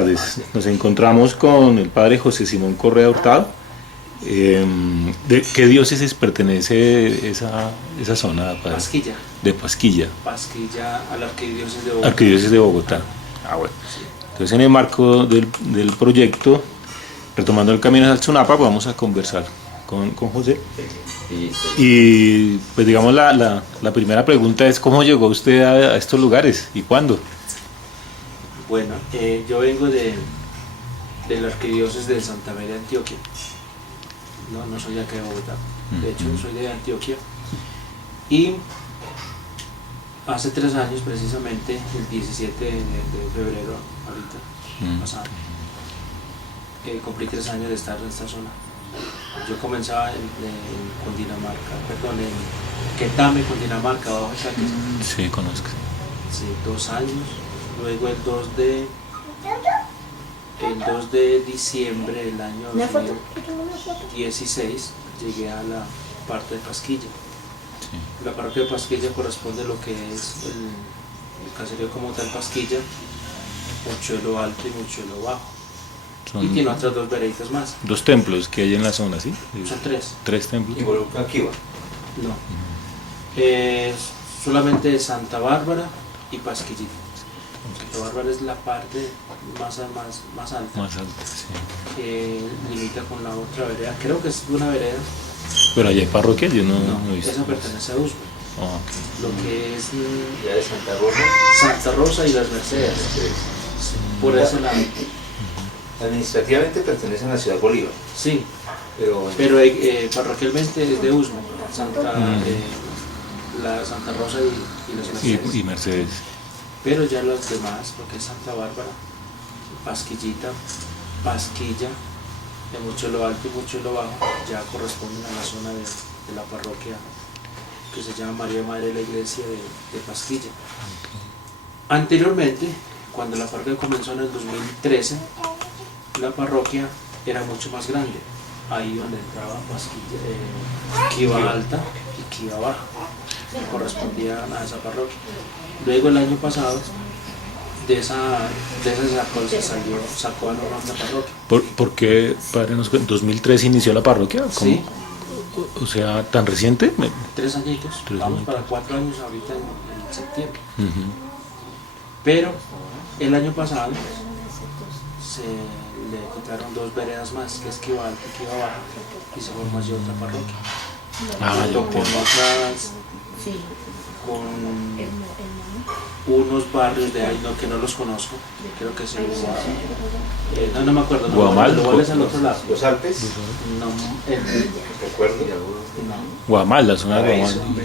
tardes. Nos encontramos con el padre José Simón Correa Hurtado. ¿De qué diócesis pertenece esa zona, padre? Pasquilla. De Pasquilla. Pasquilla a la arquidiócesis de Bogotá. Arquidiócesis de Bogotá. Ah, bueno. Sí. Entonces, en el marco del proyecto, retomando el camino hacia Chunapa, vamos a conversar con José. Y pues digamos la primera pregunta es ¿cómo llegó usted a estos lugares y cuándo? Bueno, yo vengo de la arquidiócesis de Santa María de Antioquia. No soy de acá de Bogotá, de hecho soy de Antioquia. Y hace 3 años, precisamente, el 17 de febrero, ahorita, pasado, cumplí 3 años de estar en esta zona. Yo comenzaba en Cundinamarca, perdón, en Quetame, Cundinamarca, abajo de Caques. Sí, conozco. Sí, 2 años. Luego el 2 de diciembre del año 2016 llegué a la parte de Pasquilla. Sí. La parroquia de Pasquilla corresponde a lo que es el caserío como tal Pasquilla, Mochuelo Alto y Mochuelo Bajo. Son Y tiene otras 2 vereitas más. 2 templos que hay en la zona, ¿sí? Son 3. 3 templos. ¿Involucra Kiva? No. Solamente Santa Bárbara y Pasquillita. Santa Bárbara es la parte más alta. Más alta, sí. Que limita con la otra vereda. Creo que es una vereda. Pero allá hay parroquia, yo no he visto. Esa pertenece a Usme. Ah, ok. Lo que es ¿Ya de Santa Rosa? Santa Rosa y las Mercedes. Por ese lado. Administrativamente pertenece a la ciudad Bolívar, Sí, pero parroquialmente es de Usme. La Santa Rosa y las Mercedes. Y Mercedes. Pero ya los demás, lo que es Santa Bárbara, Pasquillita, Pasquilla, de Mochuelo Alto y Mochuelo Bajo, ya corresponden a la zona de la parroquia que se llama María Madre de la Iglesia de Pasquilla. Okay. Anteriormente, cuando la parroquia comenzó en el 2013, la parroquia era mucho más grande. Ahí donde entraba Pasquilla, Kiva Alta y Kiva Baja, correspondían a esa parroquia. Luego el año pasado, de esa sacó a la otra parroquia. ¿Por qué, padre, en 2003 inició la parroquia? ¿Cómo? Sí. O sea, ¿tan reciente? 3 añitos, 3 vamos añitos. para 4 años ahorita en septiembre. Uh-huh. Pero el año pasado se le quitaron 2 veredas más, que es Kiva Alta y Kiva Baja, y se formó allí otra parroquia. Junto con otras, con unos barrios de ahí que no los conozco, creo que es no me acuerdo, Guamal, ¿cuál es al otro lado? los Alpes, No, recuerdo, no, Guamal, la zona de Paraíso, Guamal.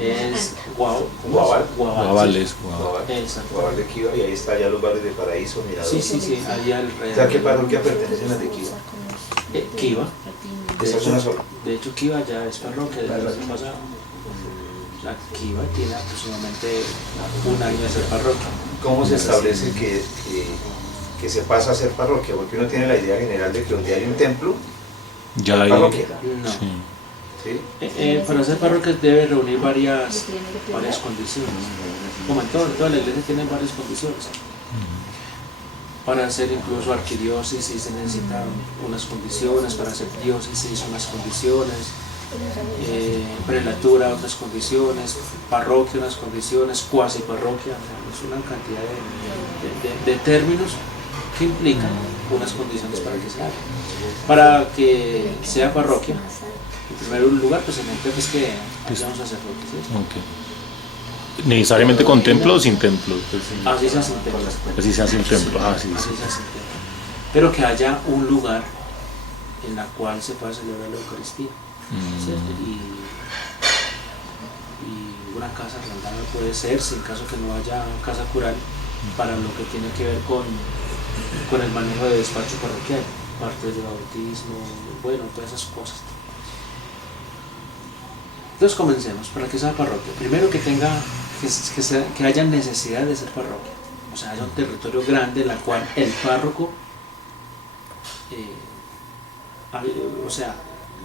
es Guabal. Guamal es Guamal. Guabal, Exacto. Guabal de Kiva, y ahí está ya los barrios de Paraíso, Mirador. Sí, ahí O alrededor. sea, ¿qué parroquia pertenecen las de Kiva? Kiva. Esa zona sola. De hecho, Kiva ya es parroquia desde el año pasado. La Kiva tiene aproximadamente 1 año de ser parroquia. ¿Cómo se establece que se pasa a ser parroquia? Porque uno tiene la idea general de que donde hay un templo, Ya hay. parroquia. No. Sí. ¿Sí? Para ser parroquia debe reunir varias condiciones. Como en toda la iglesia tienen varias condiciones. Para ser incluso arquidiócesis se necesitan unas condiciones, para ser diócesis unas condiciones, prelatura otras condiciones, parroquia unas condiciones, cuasi parroquia, es una cantidad de términos que implican unas condiciones para que se haga. Para que sea parroquia, en primer lugar pues se necesita pues, que haya un sacerdote, ¿sí? Okay. ¿Necesariamente con templo o sin templo? Así se hace en templo. Así se hace sin templo. Ah, sí, Así sí. se hace en templo. Pero que haya un lugar en la cual se pueda celebrar la Eucaristía. ¿Sí? Y una casa arrendada puede ser, si en caso que no haya casa cural, para lo que tiene que ver con el manejo de despacho parroquial, partes de bautismo, bueno, todas esas cosas. Entonces comencemos, para que sea parroquia. Primero que tenga, que haya necesidad de ser parroquia. O sea, haya un territorio grande en el cual el párroco, o sea,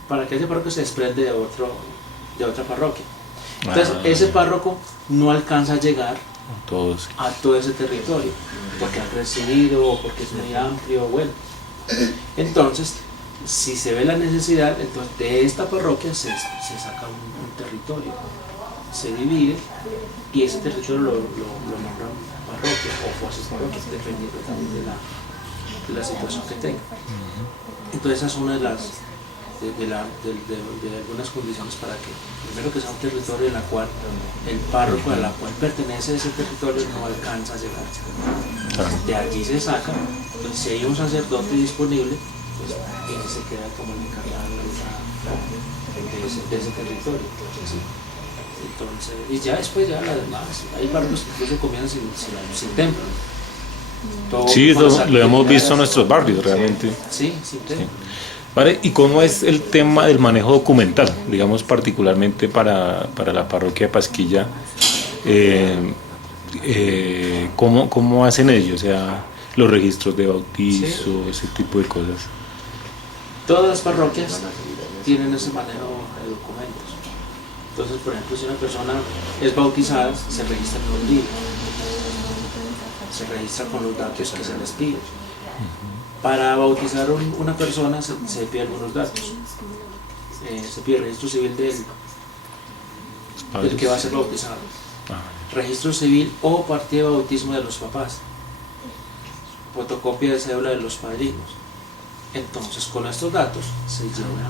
para que haya parroquia se desprende de otra parroquia. Entonces, ese párroco no alcanza a llegar Todos. a todo ese territorio, porque han crecido o porque es muy amplio, bueno. Entonces, si se ve la necesidad, entonces de esta parroquia se saca un territorio, se divide y ese territorio lo nombran parroquia o fuerzas parroquias, dependiendo también de la situación que tenga. Entonces esa es una de las de algunas condiciones para que, primero, que sea un territorio en la cual el párroco a la cual pertenece ese territorio no alcanza a llegar. De allí se saca, entonces si hay un sacerdote disponible, pues él se queda como el encargado de ese territorio. ¿Sí? Entonces, y ya después ya las demás, hay párrocos que incluso comienzan sin templo. Todo Sí, eso lo hemos visto en nuestros barrios realmente. Sí, sin templo. Vale, ¿y cómo es el tema del manejo documental? Digamos, particularmente para la parroquia de Pasquilla, ¿cómo hacen ellos? O sea, los registros de bautizo, ese tipo de cosas. Todas las parroquias tienen ese manejo de documentos. Entonces, por ejemplo, si una persona es bautizada, se registra en un libro, se registra con los datos que se les pide. Para bautizar una persona se pide algunos datos. Se pide el registro civil del que va a ser bautizado, registro civil o partida de bautismo de los papás, fotocopia de cédula de los padrinos. Entonces, con estos datos se llena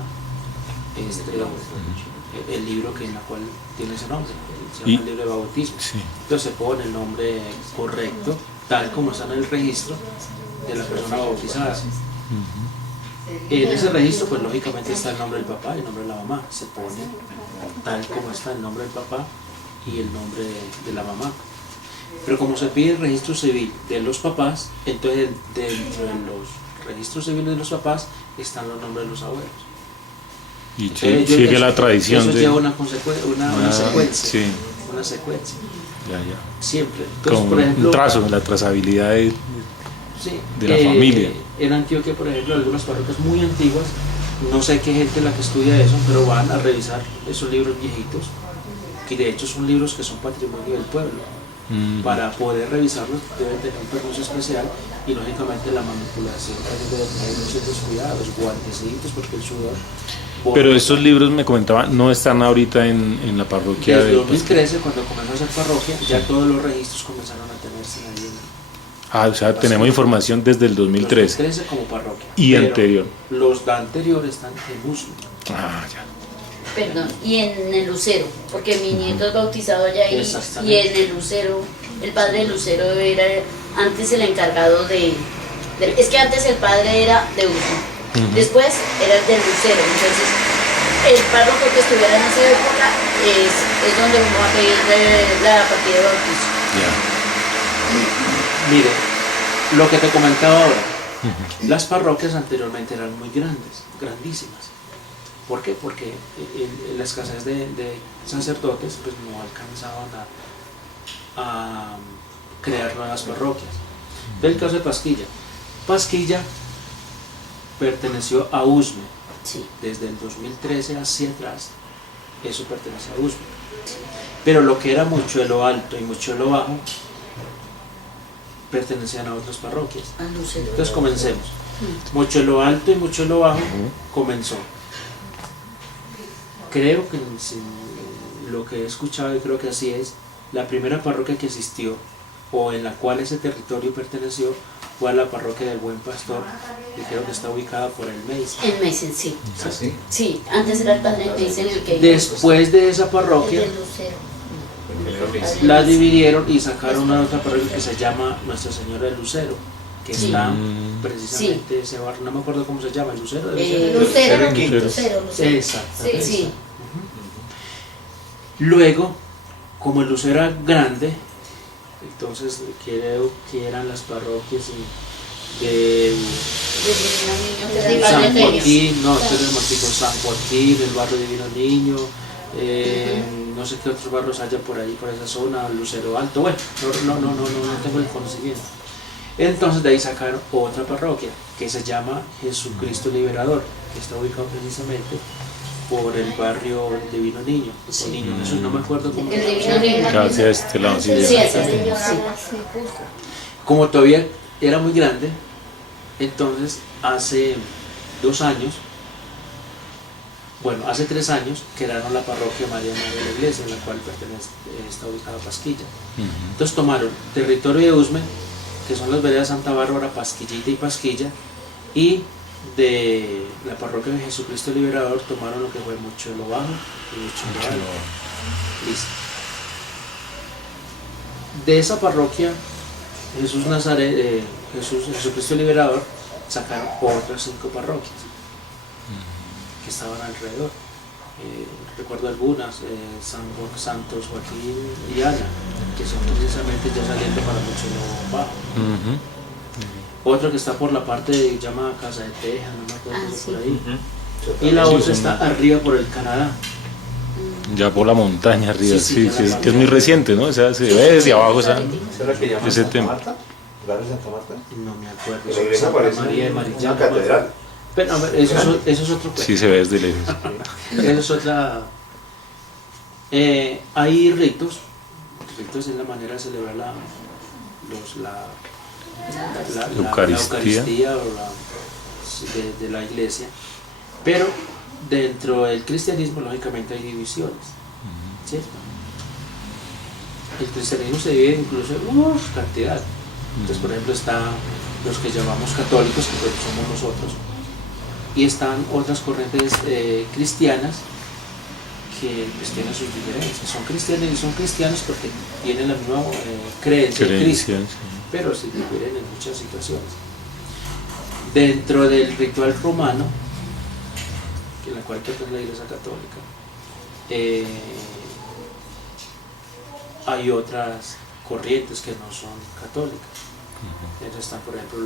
el libro en la cual tiene ese nombre, se llama el libro de bautismo. Sí. Entonces se pone el nombre correcto, tal como está en el registro de la persona bautizada. En ese registro, pues lógicamente está el nombre del papá y el nombre de la mamá. Se pone tal como está el nombre del papá y el nombre de la mamá. Pero como se pide el registro civil de los papás, entonces dentro de los registros civiles de los papás están los nombres de los abuelos. Y sigue la tradición. Eso de lleva una secuencia. Sí. Una secuencia. Ya. Siempre. Entonces, Con por ejemplo, un trazo, la trazabilidad de la familia. En Antioquia, por ejemplo, algunas parroquias muy antiguas, no sé qué gente la que estudia eso, pero van a revisar esos libros viejitos, que de hecho son libros que son patrimonio del pueblo. Para poder revisarlos deben tener un permiso especial y lógicamente la manipulación también debe tener ciertos cuidados, guantecitos, porque el sudor... Pero estos libros, me comentaba, no están ahorita en la parroquia. Desde 2013, cuando comenzó a ser parroquia, ya todos los registros comenzaron a tenerse ahí. O sea, tenemos información desde el 2013. 2013 como parroquia. Y pero anterior. Los anteriores están en uso. Ya. Perdón, y en el Lucero, porque mi nieto es bautizado allá y en el Lucero, el padre del Lucero era antes el encargado es que antes el padre era de uso, después era el del Lucero, entonces el párroco que estuviera en esa época es donde vamos a pedir la partida de bautizo. Mire, lo que te comentaba ahora, las parroquias anteriormente eran muy grandes, grandísimas. ¿Por qué? Porque la escasez de sacerdotes pues no alcanzaban a crear nuevas parroquias. Del caso de Pasquilla. Pasquilla perteneció a Usme. Sí. Desde el 2013 hacia atrás, eso pertenece a Usme. Pero lo que era Mochuelo Alto y Mochuelo Bajo pertenecían a otras parroquias. Entonces comencemos. Mochuelo Alto y Mochuelo Bajo comenzó. Creo que lo que he escuchado y creo que así es, la primera parroquia que existió o en la cual ese territorio perteneció fue a la parroquia del Buen Pastor, que creo que está ubicada por el Meissen. El Meissen, sí. ¿Ah, sí? Sí, antes era el padre Meissen el que... Después de esa parroquia, el del Lucero. la dividieron y sacaron una otra parroquia que se llama Nuestra Señora del Lucero, que está precisamente ese barrio, no me acuerdo cómo se llama, el Lucero. Lucero. Exactamente. Sí. Luego, como el Lucero era grande, entonces creo que eran las parroquias de San Joaquín, no, San Joaquín, el barrio Divino Niño, no sé qué otros barrios haya por ahí, por esa zona, Lucero Alto, bueno, no tengo el conocimiento. Entonces de ahí sacaron otra parroquia que se llama Jesucristo Liberador, que está ubicado precisamente por el barrio Divino Niño, o Niño Jesús, no me acuerdo cómo El se llama. Divino Niño. Casi a este lado, sí, Sí, ya. hacia ellos, sí. Como todavía era muy grande, entonces hace 2 años, bueno, hace 3 años, crearon la parroquia María Madre de la Iglesia, en la cual está ubicada Pasquilla. Entonces tomaron territorio de Usme, que son las veredas Santa Bárbara, Pasquillita y Pasquilla, y de la parroquia de Jesucristo Liberador tomaron lo que fue Mochuelo Bajo y Mochuelo Alto. Listo. De esa parroquia Jesucristo Liberador sacaron otras 5 parroquias que estaban alrededor. Recuerdo algunas, Santos Joaquín y Ana, que son precisamente ya saliendo para Mochuelo Bajo. Otro que está por la parte de llama Casa de Teja, no me acuerdo si por ahí. Y la otra está arriba por el Canadá. Ya por la montaña arriba, Sí, sí, es que es muy reciente, ¿no? O sea, se ve desde abajo ¿Esa es la que llaman ese Santa templo. Marta? ¿Barrio Santa Marta? No me acuerdo. La iglesia Santa parece María de una Marillac, catedral. Pero a ver, eso es otro cuento. Sí, se ve desde lejos. Eso es otra. Hay ritos. Ritos es la manera de celebrar la Eucaristía. o de la iglesia. Pero dentro del cristianismo, lógicamente, hay divisiones. ¿Cierto? El cristianismo se divide incluso en cantidad. Entonces, por ejemplo, están los que llamamos católicos, que pues somos nosotros, y están otras corrientes cristianas que pues, tienen sus diferencias. Son cristianos y son cristianos porque tienen la misma creencia en Cristo, Sí. pero se difieren en muchas situaciones. Dentro del ritual romano, en la cual pertenece la Iglesia Católica, hay otras corrientes que no son católicas. Entonces están, por ejemplo,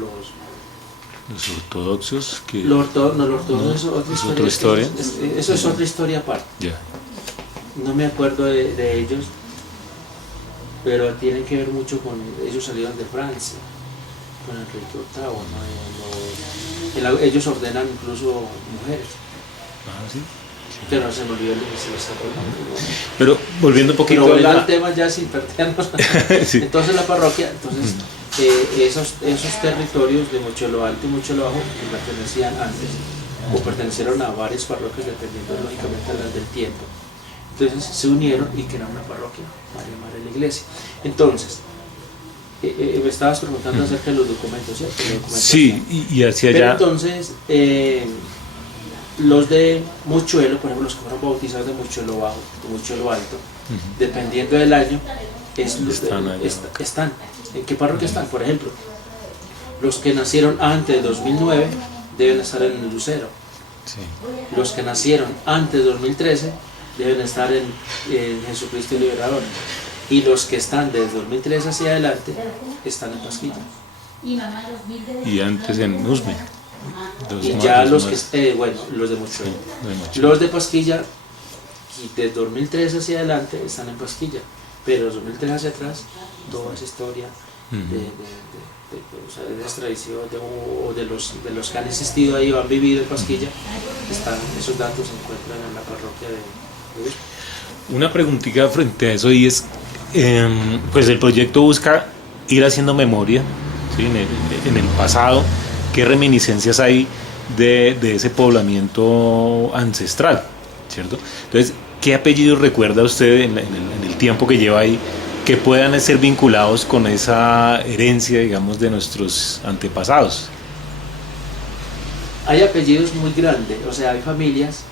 Los ortodoxos que... los ortodoxos es otra historia. Eso es otra historia aparte. Ya. No me acuerdo de ellos, pero tienen que ver mucho con... Ellos salieron de Francia, con Enrique VIII, ¿no? Ellos ordenan incluso mujeres. Sí. Pero se me olvidó el se lo está acordando. Pero volviendo un poquito Pero volviendo a al tema ya sin perdernos. Sí. Entonces la parroquia, esos territorios de Mochuelo Alto y Mochuelo Bajo que pertenecían antes, o pertenecieron a varias parroquias dependiendo lógicamente de las del tiempo. Entonces se unieron y crearon una parroquia, María Madre de la Iglesia. Entonces, me estabas preguntando acerca de los documentos, ¿cierto? Sí, y hacia Pero allá... entonces, los de Mochuelo, por ejemplo, los que fueron bautizados de Mochuelo Bajo, de Mochuelo Alto, dependiendo del año, están. ¿En qué parroquia están? Por ejemplo, los que nacieron antes de 2009 deben estar en el Lucero. Sí. Los que nacieron antes de 2013 deben estar en Jesucristo Liberador. Y los que están desde 2013 hacia adelante están en Pasquilla. Y antes en Usme. Y ya los que, los de Mochuelo. Sí, Los de Pasquilla, y de 2003 hacia adelante están en Pasquilla, pero de 2003 hacia atrás, toda esa historia o sea, de esa tradición o de los que han existido ahí o han vivido en Pasquilla, esos datos se encuentran en la parroquia de Usme. Una preguntita frente a eso y es, pues el proyecto busca ir haciendo memoria, ¿sí? en el pasado. ¿Qué reminiscencias hay de ese poblamiento ancestral? ¿Cierto? Entonces, ¿qué apellidos recuerda usted en el tiempo que lleva ahí que puedan ser vinculados con esa herencia, digamos, de nuestros antepasados? Hay apellidos muy grandes, o sea, hay familias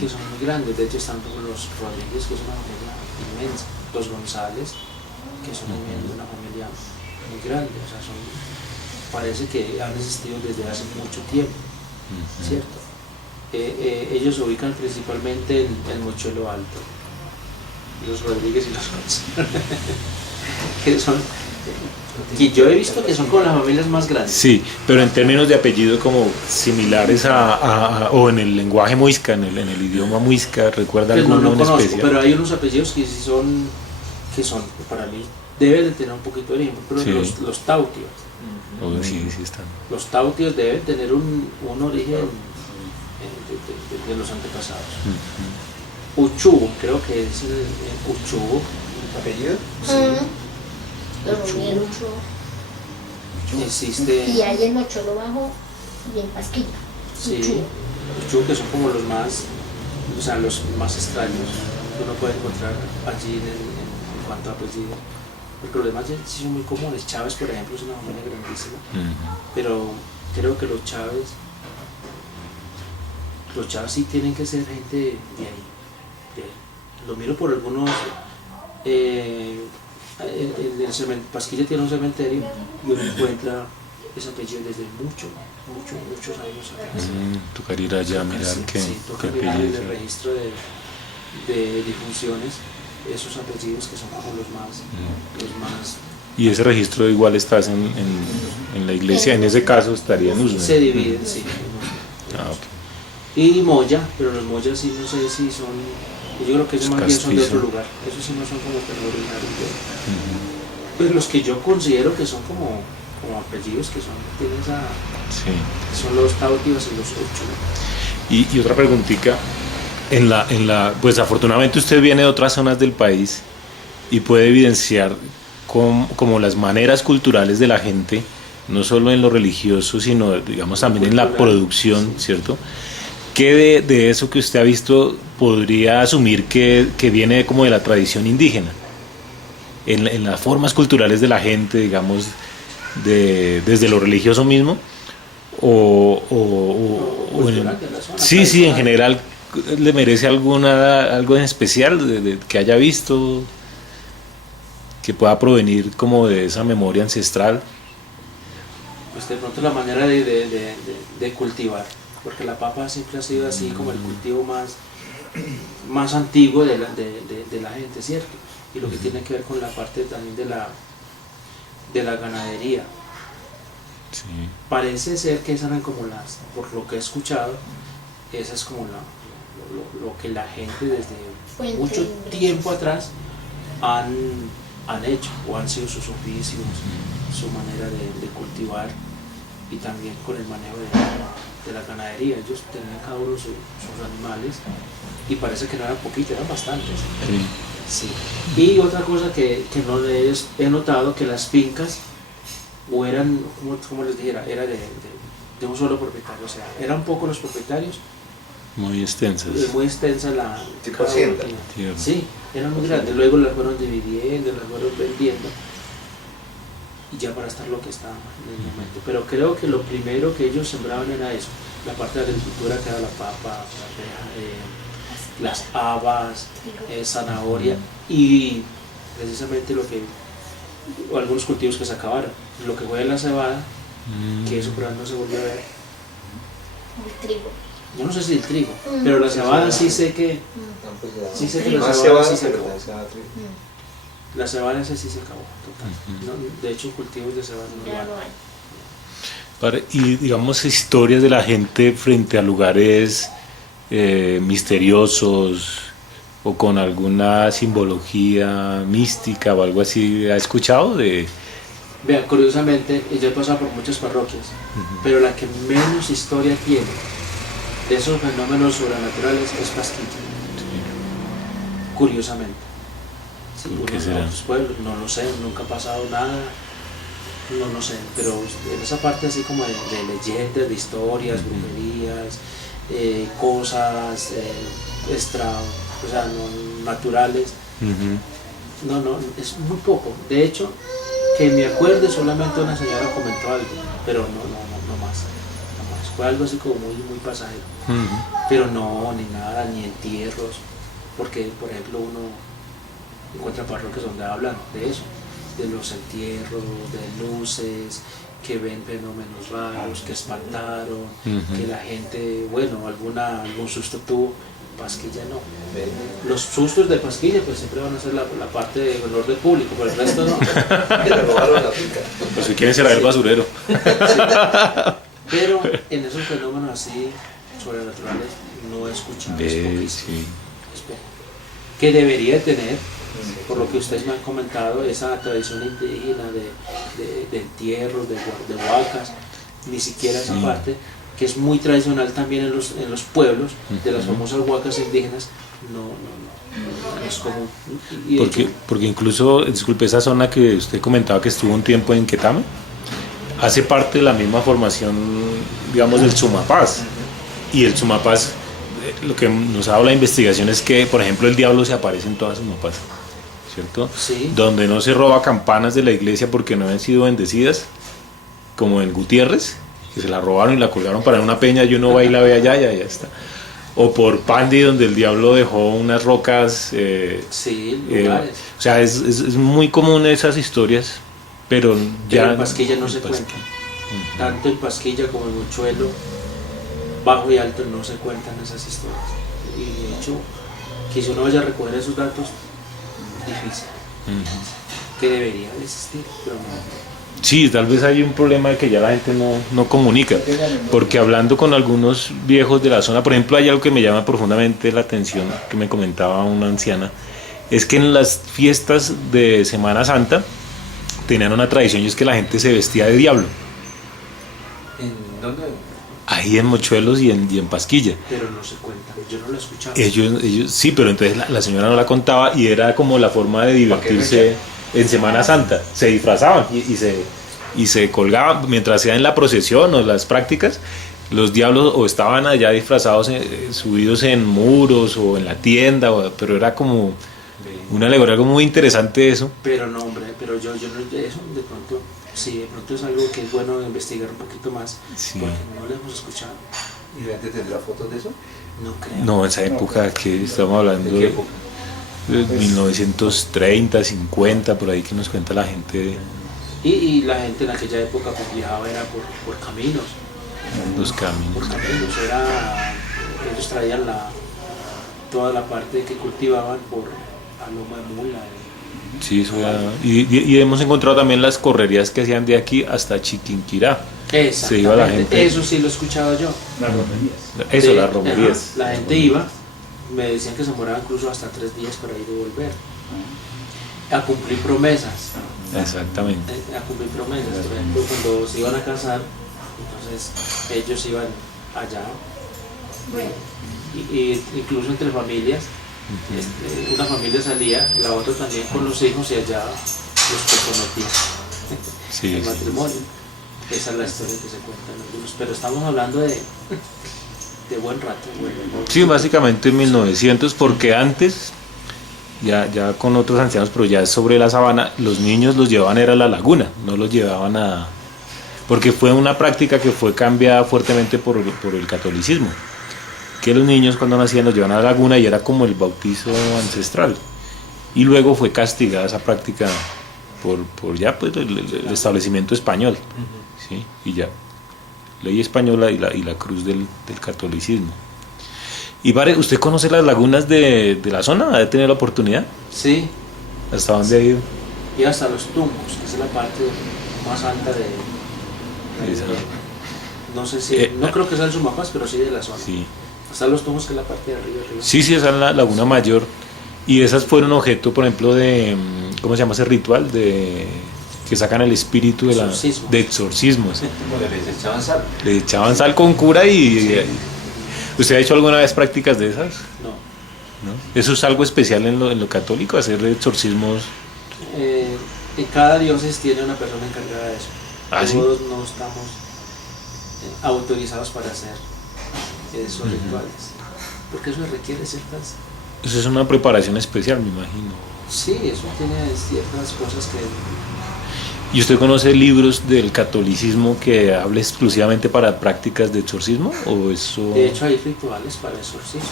que son muy grandes. De hecho, están los Rodríguez, que es una familia inmensa, los González, que son una familia muy grande, o sea, parece que han existido desde hace mucho tiempo, ¿cierto? Ellos se ubican principalmente en Mochuelo Alto, los Rodríguez y los González, que son, y yo he visto que son como las familias más grandes. Sí, pero en términos de apellido como similares o en el lenguaje muisca, en el idioma muisca, ¿recuerda Pues alguno no en conozco, especial? pero hay unos apellidos que sí son para mí, deben de tener un poquito de origen, pero Sí. los Tautios. Sí, están. Los Tautios deben tener un origen de los antepasados. Uchubo, creo que es Uchubo. ¿Apellido? Sí. Los Uchubo. unieron. Existe. Y hay en Mocholo Bajo y en Pasquilla. Sí, Uchubo. Uchubo, que son como los más, o sea, los más extraños que uno puede encontrar allí en cuanto a apellido. Porque los demás sí son muy comunes. Chávez, por ejemplo, es una familia grandísima. Pero creo que los Chávez sí tienen que ser gente de ahí. Lo miro por algunos. Pasquilla tiene un cementerio y uno encuentra ese apellido desde muchos años atrás. Tocaría ir allá a mirar Sí, qué, sí, toca qué mirar en apellido. el registro de difunciones esos apellidos que son como los más Y ese registro igual estás en la iglesia, en ese caso estaría en Usme. se dividen, sí. Ah, ok. Y Moya, pero los Moyas sí no sé si son, yo creo que esos Es más bien son de otro castizo. lugar, esos sí no son como tan originarios. Pues los que yo considero que son como apellidos que tienen Sí. son los Tautivas y los Ocho. Y otra preguntita, pues afortunadamente usted viene de otras zonas del país y puede evidenciar como las maneras culturales de la gente, no solo en lo religioso, sino digamos también en la producción, ¿cierto? ¿Qué de eso que usted ha visto podría asumir que viene como de la tradición indígena? En las formas culturales de la gente, digamos, desde lo religioso mismo, o Cultural de la zona, sí, en tradicional. general, ¿le merece algo en especial que haya visto, que pueda provenir como de esa memoria ancestral? Pues de pronto la manera de cultivar, porque la papa siempre ha sido así como el cultivo más antiguo de la gente, ¿cierto? Y lo que tiene que ver con la parte también de la ganadería. Sí. Parece ser que esas eran como por lo que he escuchado, esa es como lo que la gente desde Fuente mucho de ingresos. tiempo atrás han hecho, o han sido sus oficios, su manera de cultivar, y también con el manejo de la ganadería. Ellos tenían cada uno sus animales, y parece que no eran poquitos, eran bastantes. Sí. Sí. Y otra cosa que no he notado, que las fincas o eran, como les dijera, era de un solo propietario, o sea, eran pocos los propietarios, Muy extensas. muy extensa la Tipo cada uno hacienda. tenía. Tierra. Sí, eran muy grandes, luego las fueron dividiendo, las fueron vendiendo, y ya para estar lo que está en el momento. Pero creo que lo primero que ellos sembraban era eso, la parte de agricultura, que era la papa, las habas, zanahoria, y precisamente o algunos cultivos que se acabaron, lo que fue la cebada, que eso por ahí no se volvió a ver. El trigo. Yo no sé si el trigo, pero la cebada sí sé que sí sé que la Más cebada cebada, sí se pero acabó. no cebada trigo. La cebada esa sí se acabó, total. No, de hecho, cultivos de cebada no lo Ya hay. no hay. Y digamos historias de la gente frente a lugares misteriosos o con alguna simbología mística o algo así, ¿ha escuchado de? Vean, curiosamente, yo he pasado por muchas parroquias, pero la que menos historia tiene de esos fenómenos sobrenaturales es Pasquilla. Curiosamente. Sí, ¿Por qué uno será? en otros pueblos, no lo sé, nunca ha pasado nada, no sé, pero en esa parte así como de leyendas, de historias, brujerías, cosas o sea, no, naturales, no, es muy poco. De hecho, que me acuerde, solamente una señora comentó algo, pero no más. Fue algo así como muy pasajero. Pero no, ni nada, ni entierros, porque por ejemplo uno encuentra parroquias donde hablan de eso, de los entierros, de luces, que ven fenómenos raros, que espantaron, que la gente, bueno, algún susto tuvo. Pasquilla no. Los sustos de Pasquilla pues siempre van a ser la parte del orden público, pero el resto no. Le robaron la finca. Pues si quieren será el basurero. Pero en esos fenómenos así sobrenaturales no he escuchado, es poquísimo, Sí. es poco. Que debería tener, por lo que ustedes me han comentado, esa tradición indígena de entierros, de huacas, ni siquiera esa parte, que es muy tradicional también en los pueblos, de las famosas huacas indígenas, no es común. Y de hecho, Porque incluso, disculpe, esa zona que usted comentaba que estuvo un tiempo en Quetame, hace parte de la misma formación, digamos, del Sumapaz. Y el Sumapaz, lo que nos ha dado la investigación es que, por ejemplo, el diablo se aparece en todas Sumapaz, ¿cierto? Sí. Donde no se roba campanas de la iglesia porque no habían sido bendecidas, como en Gutiérrez, que se la robaron y la colgaron para una peña y uno va y la ve allá y ya está. O por Pandi, donde el diablo dejó unas rocas. Sí, lugares. O sea, es muy común esas historias, pero ya. Pero en Pasquilla no se cuentan. Tanto en Pasquilla como en Mochuelo, Bajo y Alto, no se cuentan esas historias. Y de hecho, que si uno vaya a recoger esos datos, difícil. Que debería de existir, pero no. Sí, tal vez hay un problema de que ya la gente no comunica, porque hablando con algunos viejos de la zona, por ejemplo, hay algo que me llama profundamente la atención, que me comentaba una anciana, es que en las fiestas de Semana Santa tenían una tradición y es que la gente se vestía de diablo, ¿En dónde? ahí en Mochuelos y en Pasquilla. Pero no se cuenta, yo no lo he escuchado. Ellos sí, pero entonces la señora no la contaba y era como la forma de divertirse en Semana Santa. Se disfrazaban y se colgaban mientras hacían la procesión o las prácticas. Los diablos o estaban allá disfrazados, subidos en muros o en la tienda, pero era como una alegoría, algo muy interesante eso. Pero no, hombre, pero yo no, eso de pronto, sí, de pronto es algo que es bueno investigar un poquito más, Sí. porque no lo hemos escuchado. ¿Y la gente tendrá fotos de eso? No creo. No, en esa época que estamos hablando ¿De qué época? de 1930, 50, por ahí que nos cuenta la gente Y la gente en aquella época pues viajaba era por caminos, los caminos. ellos traían toda la parte que cultivaban por a loma de mula. Sí, eso era, y hemos encontrado también las correrías que hacían de aquí hasta Chiquinquirá. Se iba la gente. Eso sí lo he escuchado yo. Las romerías. Eso, las romerías. Ajá, la gente iba, me decían que se moraba incluso hasta 3 días para ir y volver. A cumplir promesas. Exactamente. A cumplir promesas. Por ejemplo, cuando se iban a casar, entonces ellos iban allá. Y incluso entre familias, una familia salía, la otra también con los hijos y allá los comprometían. Sí, El sí. matrimonio. Esa es la historia que se cuenta en algunos. Pero estamos hablando de buen rato. Sí, básicamente en 1900, porque antes, ya con otros ancianos, pero ya sobre la sabana, los niños los llevaban era a la laguna, no los llevaban a... Porque fue una práctica que fue cambiada fuertemente por el catolicismo, que los niños cuando nacían los llevaban a la laguna y era como el bautizo ancestral. Y luego fue castigada esa práctica por ya pues el establecimiento español, ¿sí? Y ya, ley española y la cruz del catolicismo. Y padre, ¿usted conoce las lagunas de la zona? ¿Ha tenido la oportunidad? Sí, ¿Hasta dónde ha ido? y hasta los tumbos, que es la parte más alta de Esa. no sé si, no creo que sea el Sumapaz, pero sí de la zona. Sí. Hasta los tumbos, que es la parte de arriba. Sí, esa es la Laguna Mayor. Y esas fueron objeto, por ejemplo, de, ¿cómo se llama ese ritual? De que sacan el espíritu Exorcismos. de exorcismos. Como les echaban sal. Le echaban sal con cura ¿Usted ha hecho alguna vez prácticas de esas? No. ¿No? ¿Eso es algo especial en lo católico, hacer exorcismos? En cada diócesis tiene una persona encargada de eso. ¿Ah, sí? Todos no estamos autorizados para hacer esos rituales, porque eso requiere ciertas... Eso es una preparación especial, me imagino. Sí, eso tiene ciertas cosas que... ¿Y usted conoce libros del catolicismo que hable exclusivamente para prácticas de exorcismo? ¿O eso... De hecho hay rituales para exorcismos.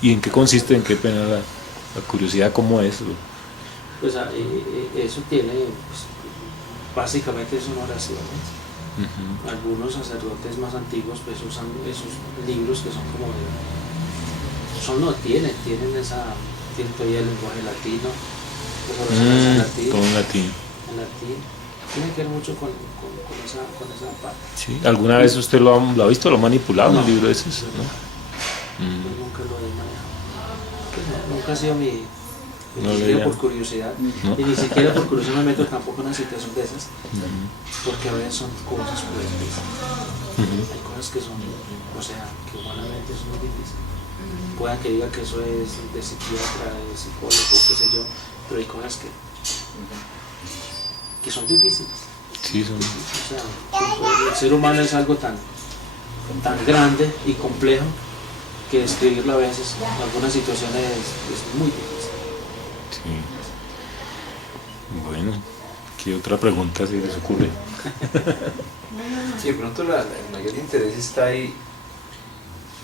¿Y en qué consiste? ¿En qué pena la curiosidad? ¿Cómo es? Pues eso tiene, pues, básicamente son oraciones. Algunos sacerdotes más antiguos pues usan esos libros que son como tienen todavía el lenguaje latino, las oraciones en latín. Todo en latín. En latín. Tiene que ver mucho con esa parte. ¿Sí? ¿Alguna vez usted lo ha visto, lo ha manipulado No. un libro de esos? ¿No? Yo nunca lo he manejado. Pues no, nunca ha sido mi... No Ni siquiera leía. por curiosidad. No. Y ni siquiera por curiosidad me meto tampoco en una situación de esas. Porque a veces son cosas pues Hay cosas que son, o sea, que humanamente son muy difíciles. Puedan que diga que eso es de psiquiatra, de psicólogo, qué sé yo, pero hay cosas que son difíciles. Sí, son... O sea, el ser humano es algo tan grande y complejo que describirlo a veces en algunas situaciones es muy difícil. Sí. Bueno, ¿qué otra pregunta se les ocurre? Sí, de pronto el mayor interés está ahí.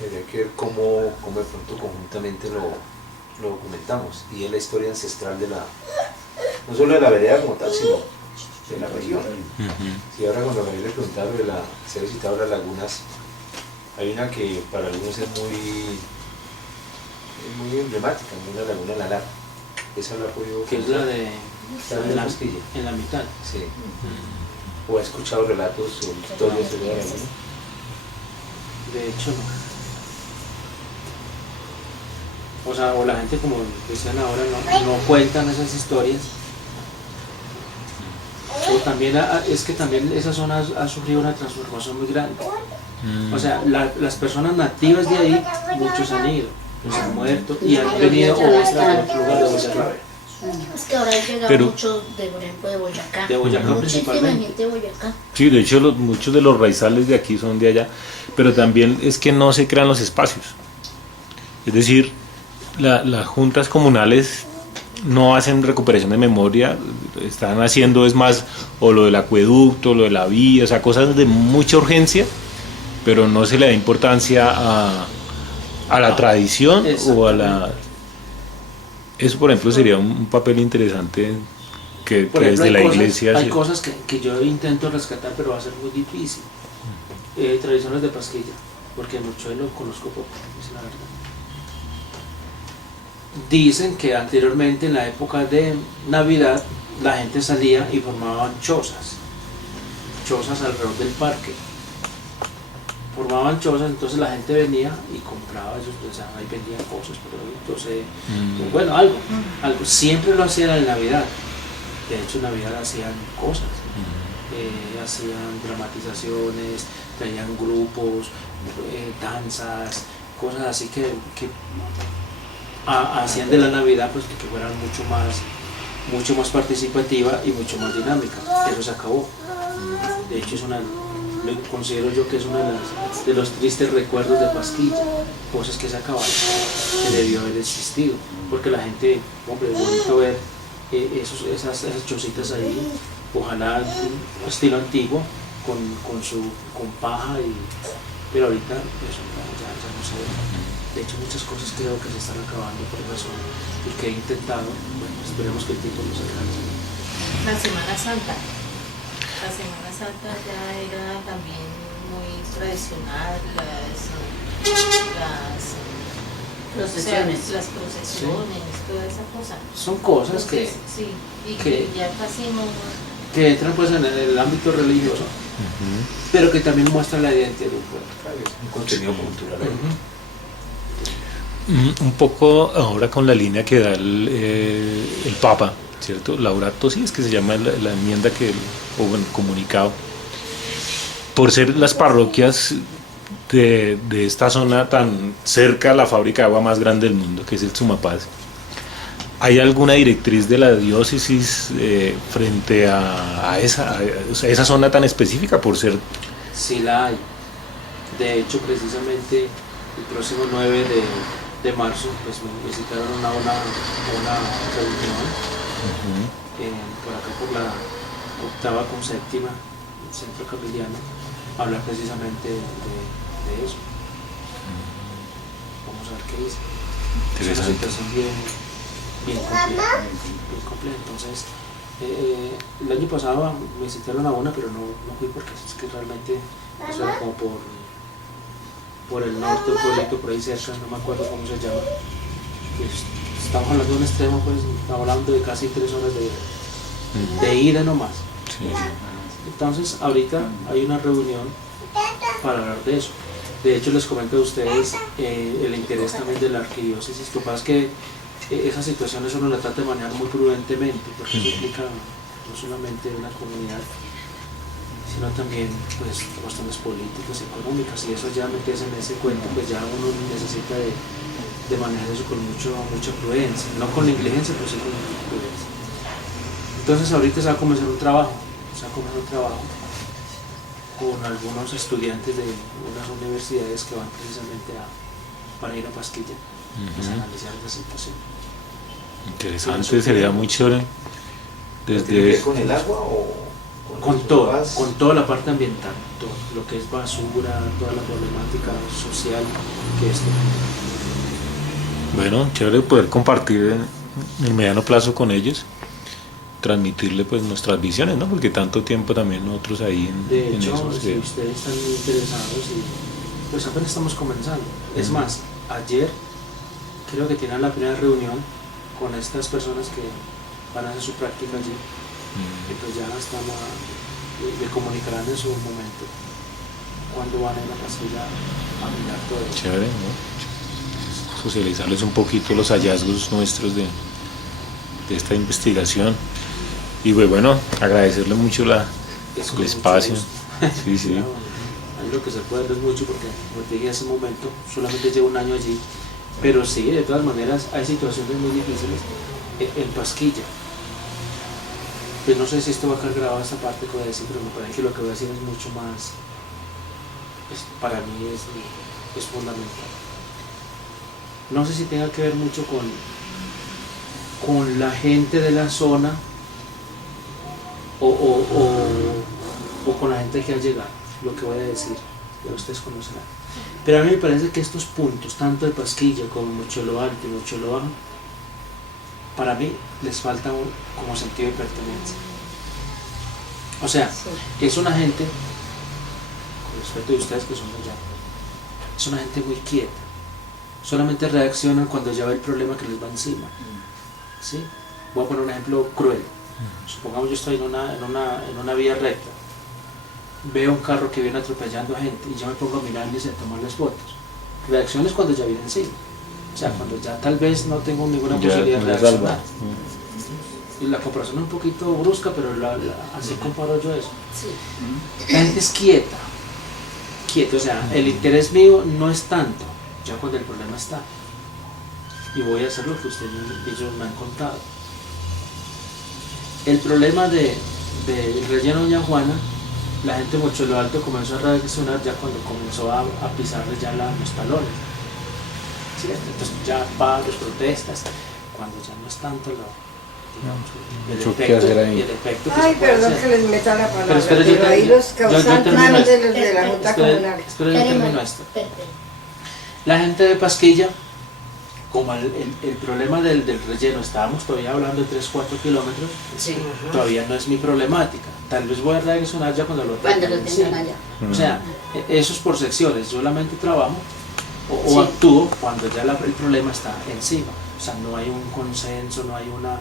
Habría que ver cómo de pronto conjuntamente lo documentamos. Y es la historia ancestral no solo de la vereda como tal, sino de la región. Si ahora cuando Gabriel le preguntaba se ha visitado las lagunas, hay una que para algunos es muy emblemática, una laguna Lalar. Esa la ha podido... Que es la de la Castilla. En la mitad. Sí. ¿O ha escuchado relatos o historias de la laguna? De hecho, no. O sea, o la gente, como decían ahora, no cuentan esas historias. O también, es que también esa zona ha sufrido una transformación muy grande. O sea, las personas nativas de ahí, muchos han ido, los han muerto y han venido a otro lugar de Boyacá. Es que ahora han llegado muchos de, por ejemplo, de Boyacá. De Boyacá Muchísima principalmente. gente de Boyacá. Sí, de hecho muchos de los raizales de aquí son de allá, pero también es que no se crean los espacios. Es decir, las juntas comunales no hacen recuperación de memoria, están haciendo es más o lo del acueducto, lo de la vía, o sea, cosas de mucha urgencia, pero no se le da importancia a la tradición o a la... Eso, por ejemplo, sería un papel interesante que desde la iglesia... Hay cosas que yo intento rescatar, pero va a ser muy difícil. Tradiciones de Pasquilla, porque mucho lo conozco poco, es la verdad. Dicen que anteriormente, en la época de Navidad, la gente salía y formaban chozas alrededor del parque. Formaban chozas, entonces la gente venía y compraba ellos, o sea, ahí vendían cosas, entonces, bueno, algo. Siempre lo hacían en Navidad. De hecho, en Navidad hacían cosas, hacían dramatizaciones, traían grupos, danzas, cosas así que hacían de la Navidad pues que fuera mucho más participativa y mucho más dinámica. Eso se acabó. De hecho considero yo que es uno de los tristes recuerdos de Pasquilla, cosas que se acabaron, que debió haber existido, porque la gente, hombre, es bonito ver esas chocitas ahí, ojalá estilo antiguo, con paja, pero ahorita eso ya no se ve. De hecho, muchas cosas creo que se están acabando por razón y que he intentado, bueno, esperemos que el tiempo nos alcance. La Semana Santa. La Semana Santa ya era también muy tradicional, las Procesiones. las procesiones, toda esa cosa. Son cosas Entonces, sí, y que ya casi no... que entran pues en el ámbito religioso, pero que también muestran la identidad de un pueblo. Un contenido cultural. Un poco ahora con la línea que da el Papa, ¿cierto? Laudato Si, es que se llama la enmienda o bueno, comunicado. Por ser las parroquias de esta zona tan cerca a la fábrica de agua más grande del mundo, que es el Sumapaz, ¿hay alguna directriz de la diócesis frente a esa zona tan específica por ser? Sí la hay. De hecho, precisamente el próximo 9 de marzo pues me visitaron a una reunión por acá por la 8ª con 7ª, el Centro Capeliano, a hablar precisamente de eso. Vamos a ver qué dice. Es una situación bien compleja. Entonces, el año pasado me visitaron a una, pero no fui porque es que realmente eso era como por el norte, un pueblito por ahí cerca, no me acuerdo cómo se llama. Pues, estamos hablando de un extremo, pues estamos hablando de casi 3 horas de ida nomás. Sí. Entonces, ahorita hay una reunión para hablar de eso. De hecho, les comento a ustedes el interés también de la arquidiócesis. Lo que pasa es que esas situaciones uno las trata de manejar muy prudentemente, porque eso implica no solamente una comunidad, sino también pues cuestiones políticas, económicas, y eso ya meterse en ese cuento, pues ya uno necesita de manejar eso con mucha prudencia, no con negligencia, pero sí con mucha prudencia. Entonces ahorita se va a comenzar un trabajo con algunos estudiantes de unas universidades que van precisamente para ir a Pasquilla, pues, a analizar esa situación. Interesante, sería muy chévere. ¿Tiene que ver con el agua o...? Con toda la parte ambiental, todo lo que es basura, toda la problemática social que esto. Bueno, chévere poder compartir en el mediano plazo con ellos, transmitirle pues nuestras visiones, ¿no? Porque tanto tiempo también nosotros ahí de hecho, eso, si ustedes están interesados, y pues apenas estamos comenzando. Es más, ayer creo que tienen la primera reunión con estas personas que van a hacer su práctica allí. Y pues ya le comunicarán en su momento cuando van a ir a Pasquilla a mirar todo eso. Chévere, ¿no? Socializarles un poquito los hallazgos nuestros de esta investigación. Y pues bueno, agradecerle mucho el espacio. Sí, sí. Claro, a mí lo que se puede ver es mucho porque, como te dije hace un momento, solamente llevo un año allí, pero sí, de todas maneras hay situaciones muy difíciles en Pasquilla. Pues no sé si esto va a quedar grabado esta parte que voy a decir, pero me parece que lo que voy a decir es mucho más, pues, para mí es fundamental. No sé si tenga que ver mucho con la gente de la zona o con la gente que ha llegado, lo que voy a decir, ya ustedes conocerán. Pero a mí me parece que estos puntos, tanto de Pasquilla como Mochuelo Alto y Mochuelo Bajo, para mí les falta como sentido de pertenencia. O sea, es una gente, con respeto de ustedes que son de allá, es una gente muy quieta. Solamente reaccionan cuando ya ve el problema que les va encima. ¿Sí? Voy a poner un ejemplo cruel. Supongamos yo estoy en una vía recta, veo un carro que viene atropellando a gente y yo me pongo a mirarles y a tomarles fotos. Reacciones cuando ya viene encima. O sea, cuando ya tal vez no tengo ninguna posibilidad de reaccionar. Y la comparación es un poquito brusca, pero así comparo yo eso. La gente es quieta, o sea, el interés mío no es tanto, ya cuando el problema está. Y voy a hacer lo que ellos me han contado. El problema del relleno Doña Juana, la gente de Mochuelo Alto comenzó a reaccionar ya cuando comenzó a pisarle ya los talones. ¿Cierto? Entonces ya paros, protestas, cuando ya no es tanto el efecto que ay, se puede perdón hacer. que les meta la palabra, Pero ahí los causantes de los de la Junta Espera, Comunal. yo termino esto. La gente de Pasquilla, como el problema del relleno, estábamos todavía hablando de 3-4 kilómetros, Sí. todavía no es mi problemática. Tal vez voy a reaccionar ya cuando lo tengan allá. O sea, eso es por secciones. Yo solamente trabajo o Sí. actúo cuando ya el problema está encima. O sea, no hay un consenso, no hay una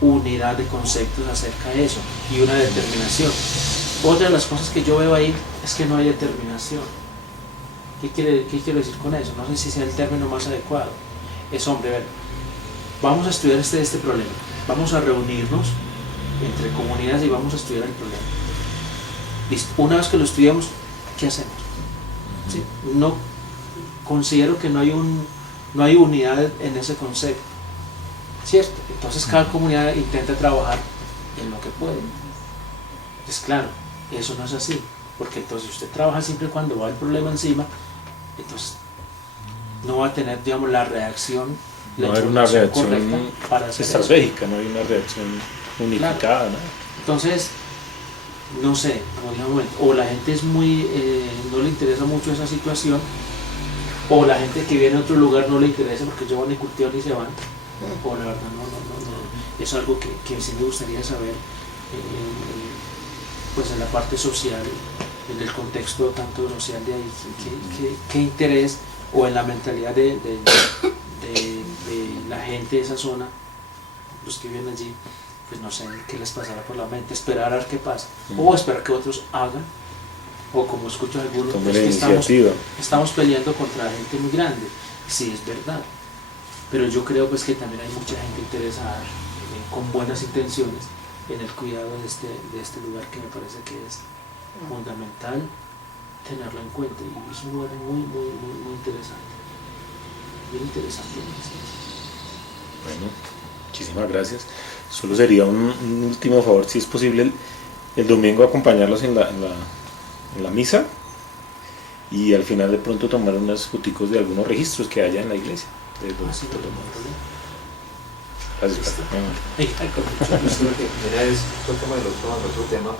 unidad de conceptos acerca de eso y una determinación. Otra de las cosas que yo veo ahí es que no hay determinación. ¿Qué quiero decir con eso? No sé si sea el término más adecuado. Es, hombre, ver, vamos a estudiar este problema. Vamos a reunirnos entre comunidades y vamos a estudiar el problema. Listo. Una vez que lo estudiamos, ¿qué hacemos? ¿Sí? No considero que no hay unidad en ese concepto, ¿cierto? Entonces cada comunidad intenta trabajar en lo que puede. Es claro, eso no es así, porque entonces usted trabaja siempre cuando va el problema encima, entonces no va a tener, digamos, la reacción, no va a haber una reacción para hacer estratégica, eso. no hay una reacción unificada, claro. ¿No? Entonces, no sé, como dije un momento, o la gente es muy, no le interesa mucho esa situación, o la gente que viene a otro lugar no le interesa porque llevan el cultivo y se van, o la verdad no. Es algo que sí me gustaría saber, pues en la parte social, en el contexto tanto social de ahí, qué interés, o en la mentalidad de la gente de esa zona, los que viven allí, pues no sé qué les pasará por la mente, esperar a ver qué pasa, o esperar que otros hagan, o como escucho algunos, pues que estamos peleando contra gente muy grande. Sí, es verdad, pero yo creo pues que también hay mucha gente interesada, con buenas intenciones, en el cuidado de este lugar, que me parece que es fundamental tenerlo en cuenta, y es un lugar muy interesante, bien interesante. Bueno, muchísimas gracias. Solo sería un último favor, si es posible, el domingo acompañarlos en la misa, y al final de pronto tomar unas foticos de algunos registros que haya en la iglesia. Gracias. Era es otro tema,